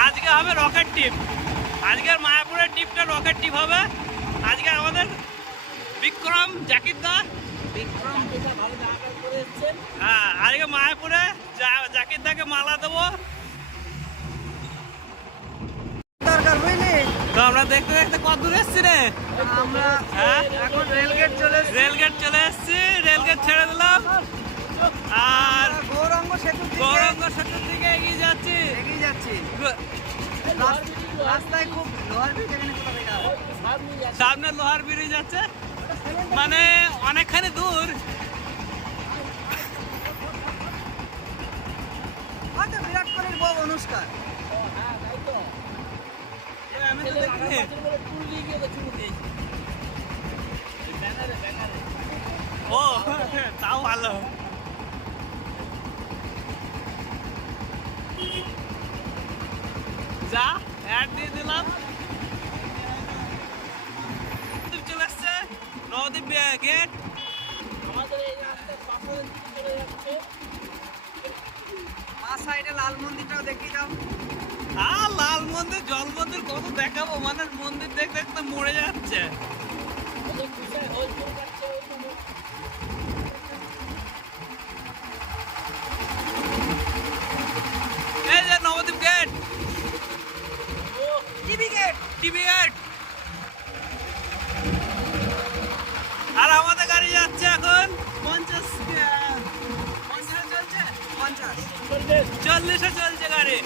আজকে হবে রকেট টিপ আজকের মায়াপুরের টিপটা রকেট টিপ হবে। আজকে আমাদের বিক্রম জাকিরদা হ্যাঁ আজকে মায়াপুরে জা- জাকিরদাকে মালা দেবো। তো আমরা দেখতে দেখতে কত দূর এসছি রে? আমরা হ্যাঁ? এখন রেলগেট চলে। রেলগেট চলে এসছি। রেলগেট ছেড়ে দিলাম। আর গৌরাঙ্গ দিকে গৌরঙ্গ সেতুর দিকে এগিয়ে যাচ্ছি। এগিয়ে যাচ্ছি। রাস্তায় খুব লোহার ব্রিজ এখানে সামনে লোহার ব্রিজ আছে। মানে অনেকখানি দূর। হয়তো বিরাট কোহলির বউ অনুষ্কা আমি তো দেখিনি ও তাও ভালো। যা অ্যাড দিয়ে দিলাম। চলে আসছে নদীপ গেট আর সাইডে লাল মন্দিরটাও দেখিয়ে দাও। আর লাল মন্দির জল মন্দির কত দেখাবো? মানে মন্দির দেখতে দেখতে মরে যাচ্ছে এই যে নবদ্বীপ গেট টিভি গেট আর আমাদের গাড়ি যাচ্ছে এখন? পঞ্চাশ পঞ্চাশে চলছে? পঞ্চাশ। চল্লিশে চলছে গাড়ি।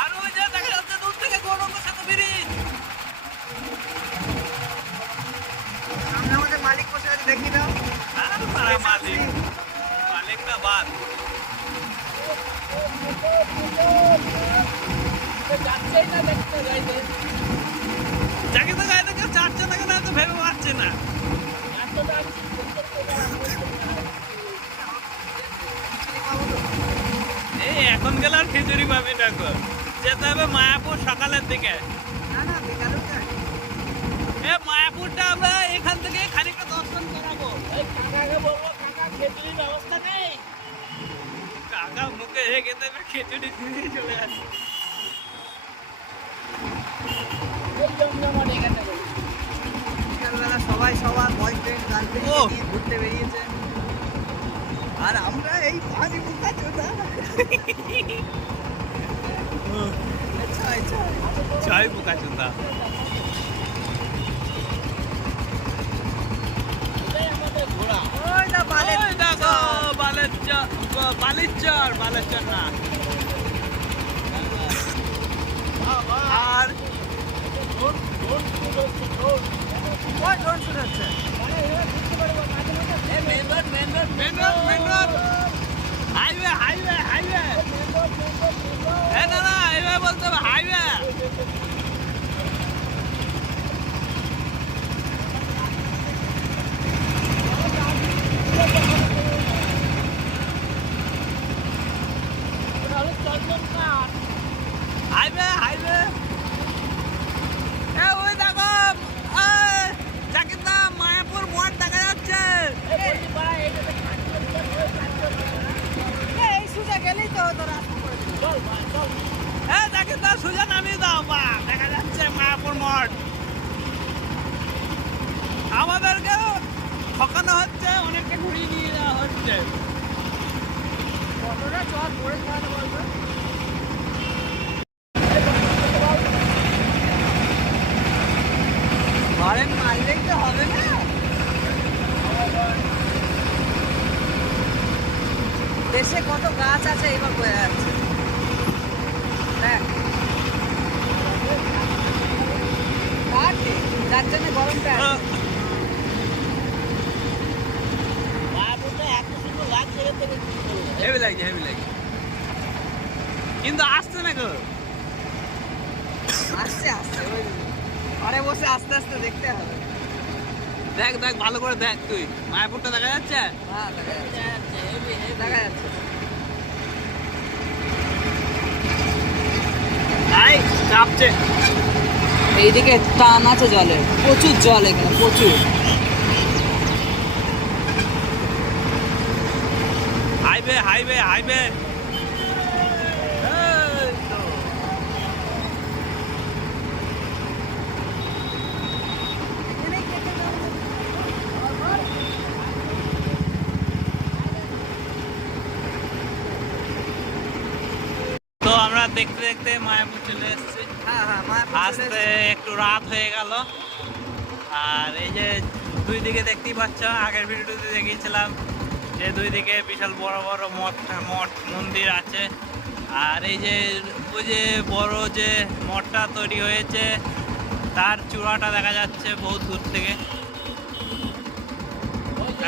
আর ওই যে দেখা যাচ্ছে দূর থেকে গৌরঙ্গ সাথে ব্রিজ। আমাদের মালিক বসে আছে দাও আর মালিক। মালিক না বাদ যাকে তো গাড়িটা কেউ চাচ্ছে না কেন তো ভেবে পাচ্ছে না। এই এখন গেলে আর খিচুড়ি পাবি না গো যেতে হবে মায়াপুর সকালের দিকে। এ মায়াপুরটা আমরা এখান থেকে খানিকটা দর্শন করাবো। কাকা মুখে রেখে দেবে খিচুড়ি দিয়ে চলে আসে সবাই সবার বয়ফ্রেন্ড গার্লফ্রেন্ড ঘুরতে বেরিয়েছে। আমরা এই পাঁচ চোদা। ছয় বালেশ্বর বালেশ্বর না আর ওই ড্রোন শুট হচ্ছে main road main road highway highway highway না না হাইওয়ে বলতে হবে হাইওয়ে হাইওয়ে হাইওয়ে এ ওই দেখো এই, জাকিরদা মায়াপুর মোড় দেখা যাচ্ছে এই সুজা গেলেই তো তোর রাস্তা করে দিবে। এ জাকিরদা সোজা নামিয়ে দাও বা, দেখা যাচ্ছে মায়াপুর মঠ। আমাদেরকে ঠকানো হচ্ছে অনেকটা ঘুরিয়ে নিয়ে যাওয়া হচ্ছে। কতটা জল পড়ে যাওয়াটা বলতো ঘরে মারলেই তো হবে না দেশে কত গাছ আছে এবার বোঝা যাচ্ছে দেখ কাঠ নেই, যার জন্য গরমটা আছে। হেভি লাগছে হেভি লাগছে কিন্তু আসছে না গো। আস্তে ওই ঘরে বসে আস্তে আস্তে দেখতে হবে। দেখ দেখ ভালো করে দেখ তুই। মায়াপুরটা দেখা যাচ্ছে? হ্যাঁ দেখা যাচ্ছে। এইদিকে টান আছে জলের প্রচুর জল এখানে প্রচুর। Highway highway highway. তো। আমরা দেখতে দেখতে মায়াপুর চলে এসেছি। হ্যাঁ হ্যাঁ আসতে একটু রাত হয়ে গেল। আর এই যে দুই দিকে দেখতেই পাচ্ছ আগের ভিডিওতে দেখিয়েছিলাম যে দুই দিকে বিশাল বড় বড় মঠ মঠ মন্দির আছে। আর এই যে ওই যে বড় যে মঠটা তৈরি হয়েছে তার চূড়াটা দেখা যাচ্ছে বহুত দূর থেকে।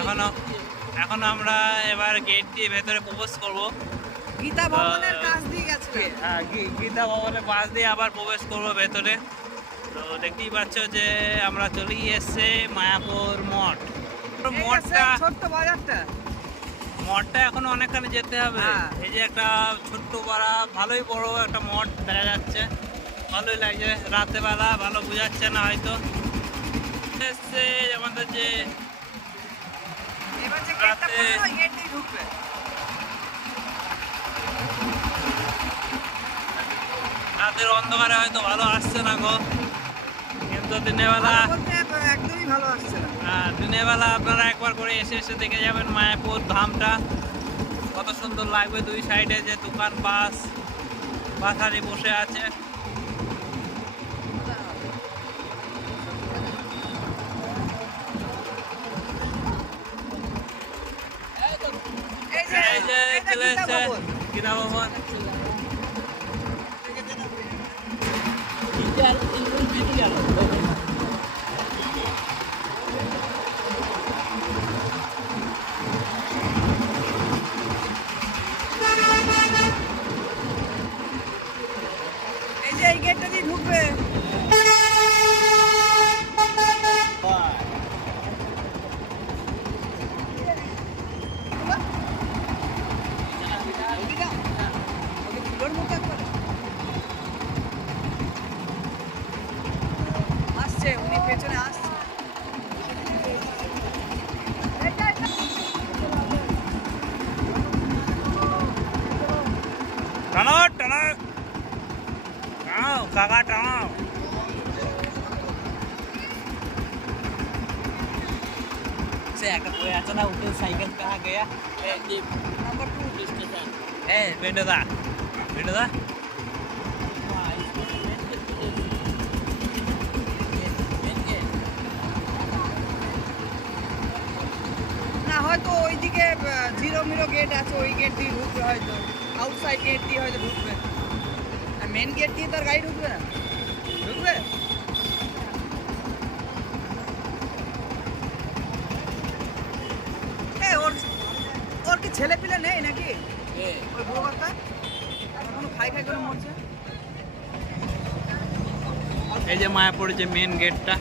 এখনও এখন আমরা এবার গেট দিয়ে ভেতরে প্রবেশ করব। গীতা ভবনের কাছ দিয়ে গেছে হ্যাঁ, গীতা ভবনের পাশ দিয়ে আবার প্রবেশ করব ভেতরে। তো দেখতেই পাচ্ছ যে আমরা চলে এসছে মায়াপুর মঠ। মঠটা ছোট্ট বাজারটা। মঠটা এখনও অনেকখানি যেতে হবে। হ্যাঁ। এই যে একটা ছোট্ট পাড়া ভালোই বড় একটা মঠ দেখা যাচ্ছে। ভালোই লাগছে। রাতের বেলা ভালো বোঝাচ্ছে না হয়তো। এসছে আমাদের যে রাতে- ঢুকবে। রাতের অন্ধকারে হয়তো ভালো আসছে না গো। কিন্তু দিনের বেলা একদমই ভালো আসছে না। হ্যাঁ, দিনের বেলা আপনারা একবার করে এসে এসে দেখে যাবেন মায়াপুর ধামটা। কত সুন্দর লাগবে দুই সাইডে যে দোকান বাস বাসারি বসে আছে। এই যে চলে এসছে। গীতা ভবন। এই যে এই গেটটা দিয়ে ঢুকবে। साइकिल पे आ गया ए नंबर टू स्टेशन ए बेटो दा बेटो दा না হয়তো ওইদিকে জিরো মিরো গেট আছে ওই গেট দিয়ে ঢুকবে হয়তো আউটসাইড গেট দিয়ে হয়তো ঢুকবে মেন গেট দিয়ে তার গাড়ি ঢুকবে না ছেলে পিলে নেই নাকি? ওই বউ বাচ্চা? এখনও খাই খাই করে মরছে। এই যে মায়াপুর যে মেন গেটটা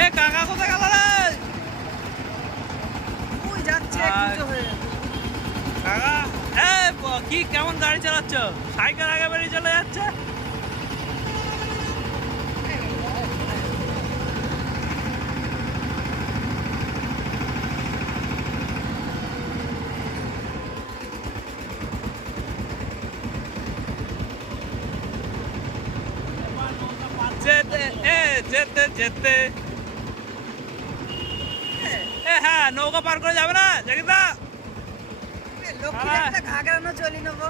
এ কাকা কোথায় গেল রে? ওই যাচ্ছে হয়ে। কাকা এ কি কেমন গাড়ি চালাচ্ছ? সাইকেল আগে বেরিয়ে চলে যাচ্ছে যেতে এ যেতে। হ্যাঁ নৌকা পার করে যাবে না হ্যাঁ। একটা ঘাগড়ানো চলি নেব।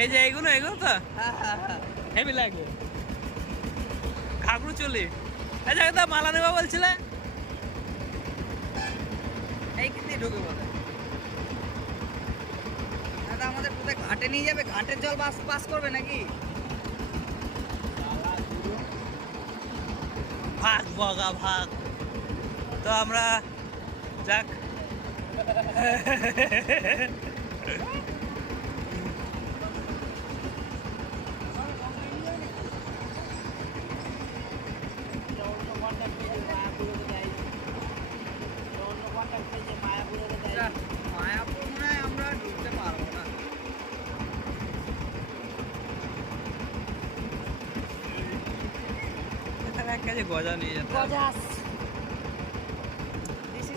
এই যে এইগুলো এগুলো তো? হ্যাঁ হ্যাঁ হ্যাঁ। হেভি লাগবে। ঘাগড়ু চলি। এই জায়গাটা মালা নেবা বলছিলে? এই কিন্তু ঢুকে বলে দাদা আমাদের কোথায় ঘাটে নিয়ে যাবে, ঘাটের জল বাস পাস করবে নাকি? ভাগ বগা ভাগ। তো আমরা যাক মায়াপুর মনে হয় আমরা ঢুকতে পারব না এখানে এক গজা নিয়ে যেতে। গজাস। দিস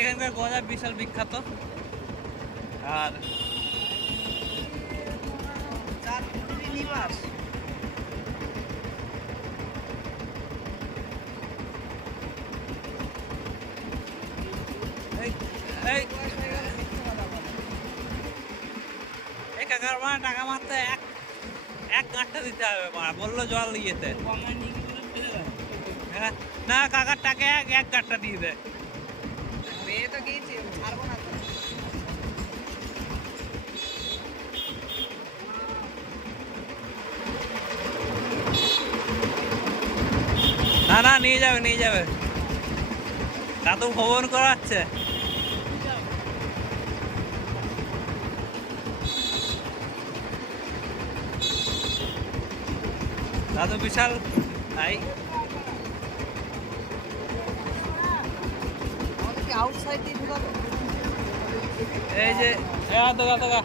এখানকার গজা বিশাল বিখ্যাত। আর টাকা মারতে এক এক গাঁটটা দিতে হবে বলল জল ইয়েতে না কাকার টাকা এক এক গাঁটটা দিয়ে দেয় মেয়ে তো গিয়েছি ছাড়বো না না না নিয়ে যাবে নিয়ে যাবে। দাদু ভ্রমণ করাচ্ছে। দাদু বিশাল তাই আউটসাইড দিয়ে ঢুকাবে? এই যে তোগা তোগা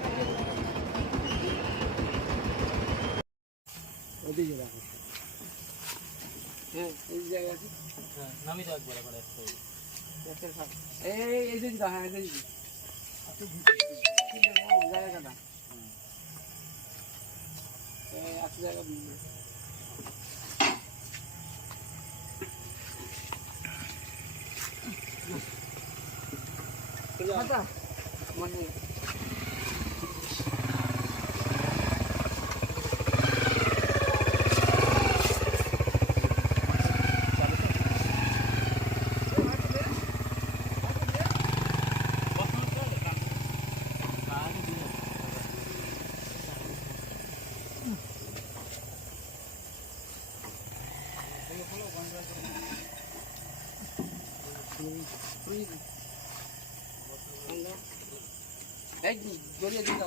ওদিকে রাখো হ্যাঁ। এই জায়গা আছে নামি যাক বড় করে। একটা থাক। এই এই দিকে দাও হ্যাঁ এই দিকে। জায়গাটা। এই আছে জায়গা দিয়ে আচ্ছা মানে এই জড়িয়ে দিয়ে দাও জড়িয়ে দিয়ে দাও এ দুটো করে লাগবে এই দুটো করে লাগবে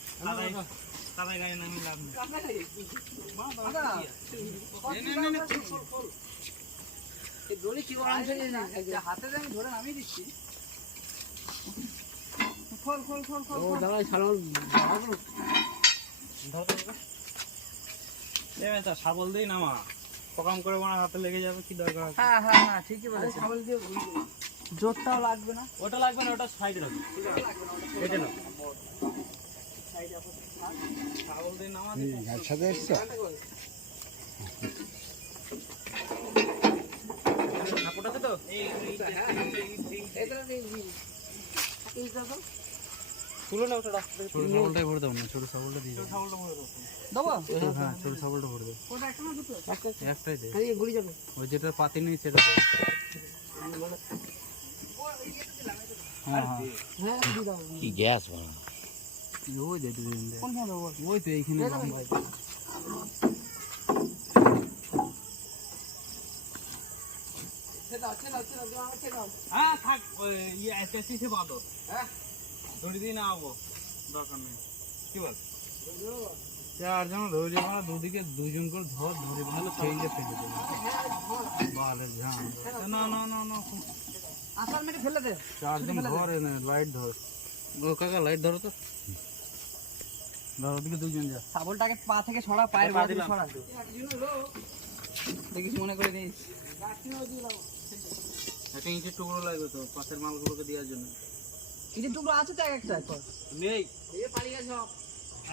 তারাই তারাই গায়ে নামি লাভ নেই। দাদা, এই দড়ি কি করে আনছে জানি না এই হাতে আমি ধরে নামিয়ে দিচ্ছি খোল খোল খোল খোল খোল। এ শাবল দেই নামা। পকাম করে আমার হাতে লেগে যাবে কি দরকার হ্যাঁ হ্যাঁ হ্যাঁ ঠিকই বলেছেন। জোরটাও লাগবে না? ওটা লাগবে না ওটা সাইডে রাখবে এটা না শাবল দেই নামা গাড়ির সাথে এসছো? তুলো না ওটা রাস্তা ছোট শাবলটাই ভরে দাও না ছোট শাবলটা দিয়ে দাও। শাবলটা ভরে দাও। দেবো হ্যাঁ ছোট শাবলটা ভরে দাও। ওটা একটা না দুটো? একটাই দে। খালি গুলি যাবে। ওই যেটার পাতি নেই সেটা দে। হ্যাঁ হ্যাঁ হ্যাঁ। দাও। কি গ্যাস বানা ওই দে দুদিন দে কোনখানে দেবো ওই তো এইখানে দে দেবে। লম্বায়। ছেদাও ছেদাও ছেদাও দাও আমার ছেদাও হ্যাঁ থাক ওই ইয়ে আজকে শিখে বাঁধো হ্যাঁ ধরে দিয়ে না আবো দরকার নেই কি বল চারজন ধরে যাব না দুদিকে দুজন করে ধর ধরে ভালো সেই যে ফেলে দেবে বালের ঝাম না না না না আসার মেরে ফেলে দে চারজন ধর এনে লাইট ধর ও কাকা লাইট ধরো তো ধর ওদিকে দুজন যা। শাবলটাকে পা থেকে সরা পায়ের পা গোড়া থেকে সরা। দেখিস মনে করে নিস একটা ইঁটের টুকরো লাগবে তো পাশের মালগুলোকে দেওয়ার জন্য। ইটের টুকরো আছে তো এক একটা? নেই।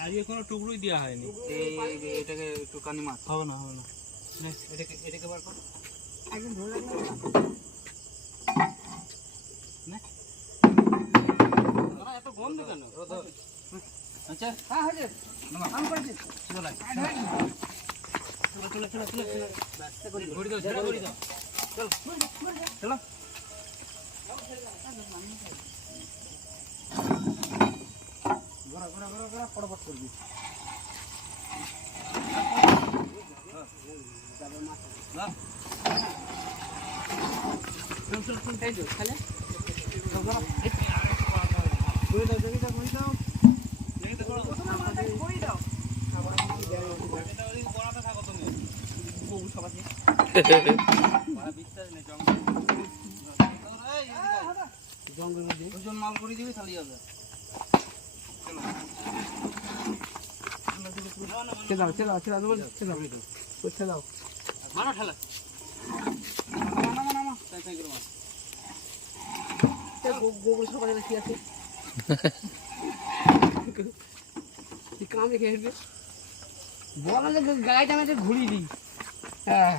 আজকে কোনো টুকরোই দেওয়া হয়নি। এই এটাকে একটু কানি মাছ হবে না হবে না। এটাকে এটাকে বার কর। একদম ধরে রাখলে নে। এত গন্ধ কেন? আচ্ছা হ্যাঁ হয়েছে আমি করেছি। চলো হ্যাঁ, চলো চলো। চলো চলো ঘুরি দাও ঘুরি দাও। চলো চলো। ঘোরা ঘোরা ঘোরা ঘোরা ফটাফট করবি। খালে দাও দেখি দাও করে দাও প্রথমে মাথায় করি দাও। ওজন মাল করে দিবি তাহলেই হবে ছেদাও ছেদাও বল ছেদাও ওই ছেদাও মানো ঠেলা গোবর সকালে কি আছে কামে খেয়ে বল গাড়িটা আমি ঘুরিয়ে দিই। হ্যাঁ।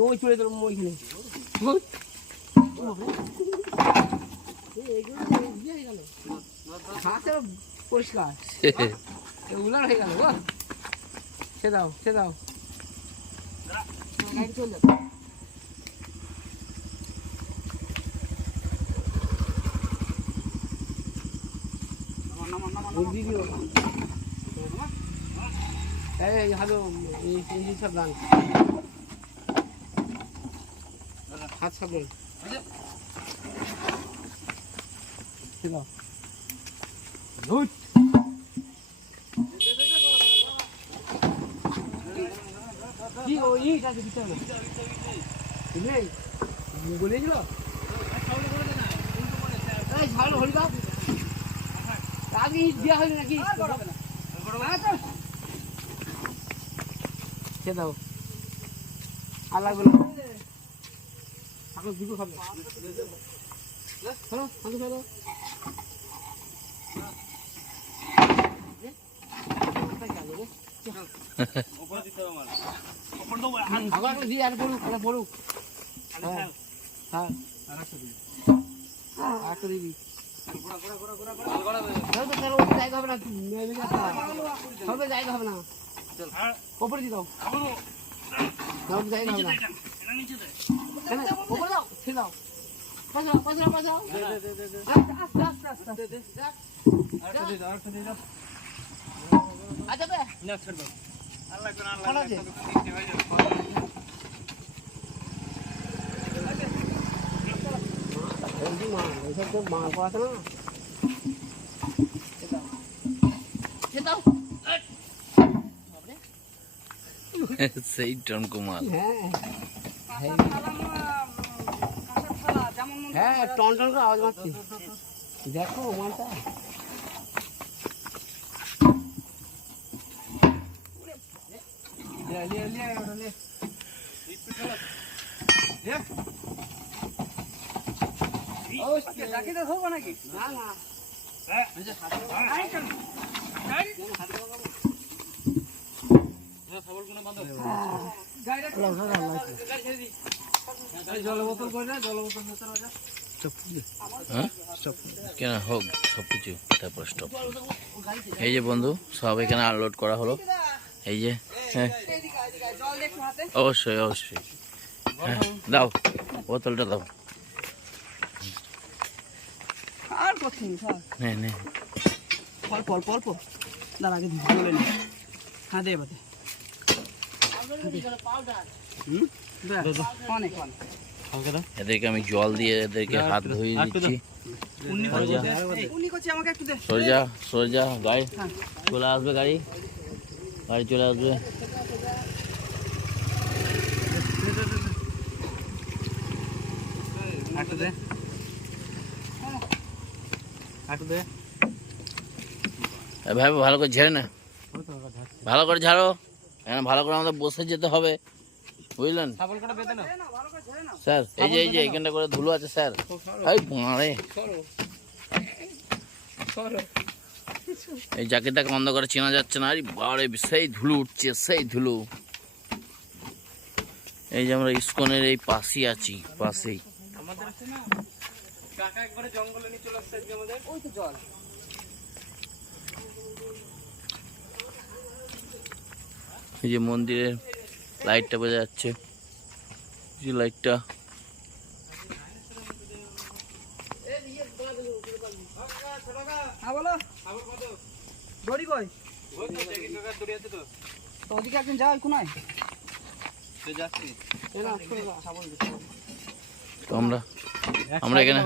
ওই চলে গেল ওইখানে পরিষ্কার। উলার হয়ে গেল সে দাও সে দাও। গাড়ি চলে যাবে ওই দিদিও এই হ্যালো এই এই সব গান হাত সাবল ছিল লুট কি ওই এইটা দিতে হবে নেই বলেছিল এই ঝাল হল দাও আগে দেওয়া হলো নাকি? সে দাও আর লাগবে না। এখন দুটো খাবে। আবার দিয়ে আর হ্যাঁ হ্যাঁ। আর একটা দিবি। জায়গা হবে না। হবে জায়গা হবে না ওপরে দিয়ে দাও জায়গা হবে না? ওপরে দাও ছেড়ে দাও পাশে দাও, পাশে দাও, পাশে দাও। আস্তে, আস্তে, আস্তে, আস্তে, আস্তে। আচ্ছা বে, কোন আছে? এই যে মা, এইসব তো আছে না। সেই টনকুমার হ্যাঁ হ্যাঁ টন টন করে আওয়াজ মারছি দেখো মালটা লে, লে, লে, ওটা লে। ও, ডাকি তো হোক নাকি না, না। গাড়িটা লাও, লাও, লাও, লাও। এই জলের বোতল করে না হ্যাঁ কেন? হোক সব কিছু তারপর স্টপ এই যে বন্ধু সব এখানে আনলোড করা হলো। এই যে হ্যাঁ। অবশ্যই অবশ্যই। হ্যাঁ দাও বোতলটা দাও। আর সব নে নে। অল্প অল্প অল্প দাঁড়া আগে বলে নি। হ্যাঁ দে বাদে হুম? দে, অনেক অনেক। এদেরকে আমি জল দিয়ে এদেরকে হাত ধুয়ে দিচ্ছি। সরে যা। গাড়ি হ্যাঁ। চলে আসবে গাড়ি। গাড়ি চলে আসবে। একটু দে। দে ভাই ভালো করে ঝেড়ে না। ভালো করে ঝাড়ো। এখানে ভালো করে আমাদের বসে যেতে হবে। বুঝলেন? স্যার এই যে এই যে এখানটা করে ধুলো আছে স্যার। এই মারে এই জ্যাকেটটাকে বন্ধ করে চেনা যাচ্ছে না। আরে বারে সেই ধুলো উঠছে সেই ধুলো। এই যে আমরা ইস্কনের এই পাশেই আছি পাশেই। কাকা একবারে জঙ্গলে নিয়ে চলে আসছে আজকে আমাদের। ওই তো জল। এই যে মন্দিরের লাইটটা বোঝা যাচ্ছে। যে লাইটটা। হ্যাঁ দড়ি কই? তো ওদিকে একদিন যাও কোনায়। তো আমরা আমরা এখানে